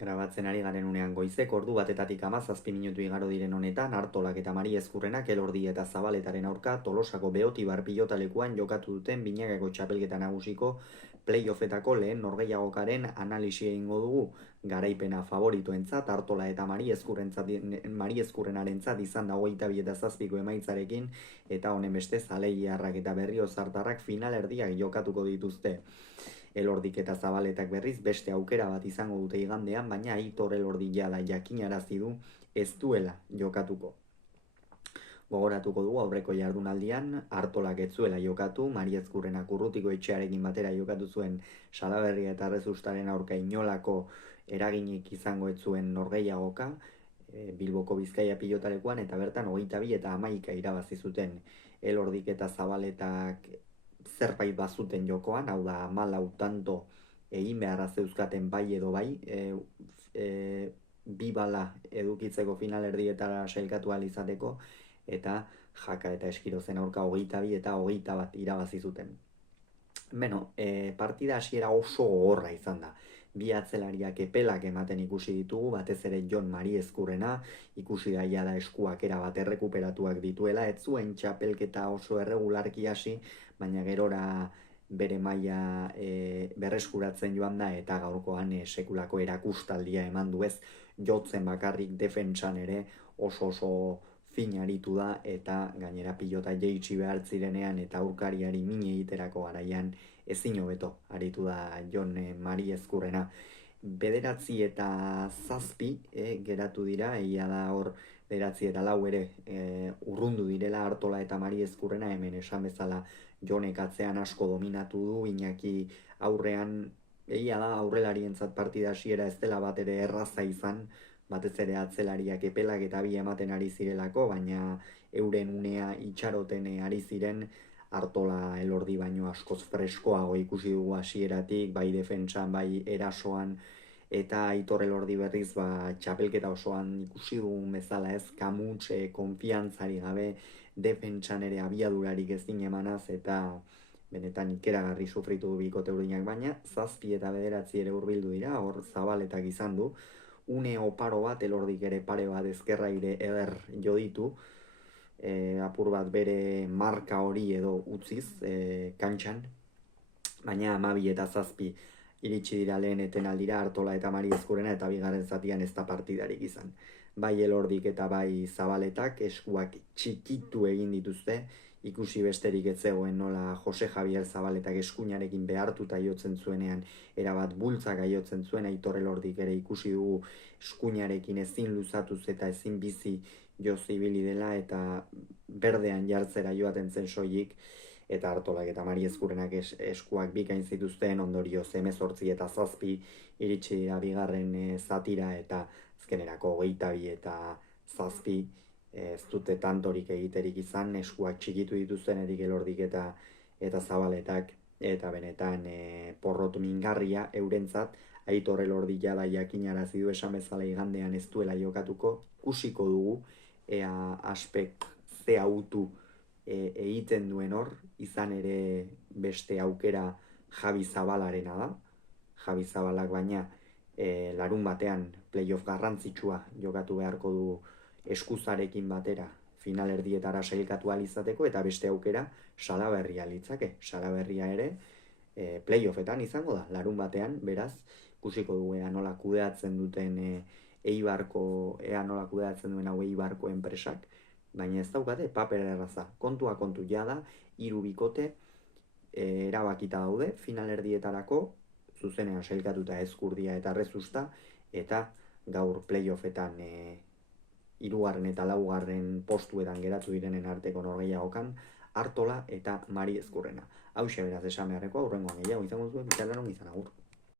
Grabatzen ari garen unean goizek ordu batetatik 17 minutu igaro diren honetan, Artolak eta Mari Ezkurrenak Elordi eta Zabaletaren aurka Tolosako Beotibar pilotalekuan jokatu duten binakako txapelketa nagusiko playoffetako lehen norgehiagokaren analisi egingo dugu. Garaipena favoritoentzat Artola eta Mari Ezkurrenarentzat izan da 22-7 emaitzarekin, eta honen beste Zaleiarrak eta Berriozartarrak finalerdiak jokatuko dituzte. Elordik eta Zabaletak berriz beste aukera bat izango dute igandean, baina Aitor Elordi jada jakinarazi du ez duela jokatuko. Gogoratuko dugu aurreko jardunaldian Artolak ez zuela jokatu, Mari Ezkurrenak Urrutiko etxearekin batera jokatu zuen Salaberria eta Errezustaren aurka inolako eraginik izango ez zuen norgehiagoka, Bilboko Bizkaia pilotalekuan, eta bertan 22 eta 11 irabazi zuten. Elordik eta Zabaletak zerbait bazuten jokoan, hau da 14 tanto egin beharra zeuzkaten bai edo bai, bi bala edukitzeko finalerdietara sailkatu ahal izateko, eta Jaka eta Eskirozen aurka 22 eta 21 irabazi zuten. Partida hasiera oso gogorra izan da. Bi atzelariak epelak ematen ikusi ditugu, batez ere Jon Mari Ezkurrena, ikusi da jada eskuak erabat errekuperatuak dituela, ez zuen txapelketa oso erregularki hasi, baina gerora bere maila berreskuratzen joan da, eta gaurkoan sekulako erakustaldia eman du, ez jotzen bakarrik defentsan ere oso fin aritu da, eta gainera pilota jeitsi behar zirenean eta aurkariari min egiterako garaian ezin hobeto aritu da Jon Mari Ezkurrena. 9 eta 7 geratu dira, egia da hor 9 eta 4 ere urrundu direla Artola eta Mari Ezkurrena, hemen esan bezala Jonek atzean asko dominatu du, Iñaki aurrean, egia da aurrelarientzat partida hasiera ez dela bat ere erraza izan, batez ere atzelariak epelak eta bi ematen ari zirelako, baina euren unea itxaroten ari ziren. Artola Elordi baino askoz freskoago ikusi dugu hasieratik, bai defentsan, bai erasoan, eta Aitor Elordi berriz txapelketa osoan ikusi dugun bezala, ez kamuts, konfiantzari gabe, defentsan ere abiadurarik ezin emanaz, eta benetan ikeragarri sufritu du bikote urdinak, baina 7 eta 9 ere hurbildu dira, hor Zabaletak izan du, une oparo bat Elordik ere pare bat ezkerraire eder jo ditu, apur bat bere marka hori edo utziz kantxan, baina 12 eta 7 iritsi dira lehen etenaldira Artola eta Mari Ezkurrena, eta bigarren zatian ez da partidarik izan. Bai Elordik eta bai Zabaletak eskuak txikitu egin dituzte, ikusi besterik ez zegoen nola Jose Javier Zabaletak eskuinarekin behartuta jotzen zuenean erabat bultzak aiotzen zuen, Aitor Elordik ere ikusi dugu eskuinarekin ezin luzatuz eta ezin bizi jozi ibili dela, eta berdean jartzera joaten zen soilik, eta Artolak eta Mari Ezkurrenak eskuak bikain zituzten, ondorioz 18 eta 7 iritsi dira bigarren zatira, eta azkenerako 22 eta 7 ez dute tantorik egiterik izan, eskuak txikitu dituztenetik Elordik eta Zabaletak, eta benetan porrot mingarria eurentzat. Aitor Elordi jada jakinarazi du esan bezala igandean ez duela jokatuko, ikusiko dugu ea aspek ze autu egiten duen hor, izan ere beste aukera Javi Zabalarena da. Javi Zabalak baina larun batean playoff garrantzitsua jokatu beharko du eskuzarekin batera finalerdietara sailkatu ahal izateko, eta beste aukera Salaberria litzake. Salaberria ere playoffetan izango da larun batean, beraz ikusiko dugu ea nola kudeatzen duten ea nola kudeatzen duen hau Eibarko enpresak, baina ez daukate paper erraza. Kontua kontu jada, 3 bikote erabakita daude finalerdietarako, zuzenean sailkatuta Ezkurdia eta Errezusta, eta gaur playoffetan 3. eta 4. postuetan geratu direnen arteko norgehiagokan Artola eta Mari Ezkurrena. Hauxe beraz esan beharreko, aurrengoan gehiago izango zuen, bizarren izan agur.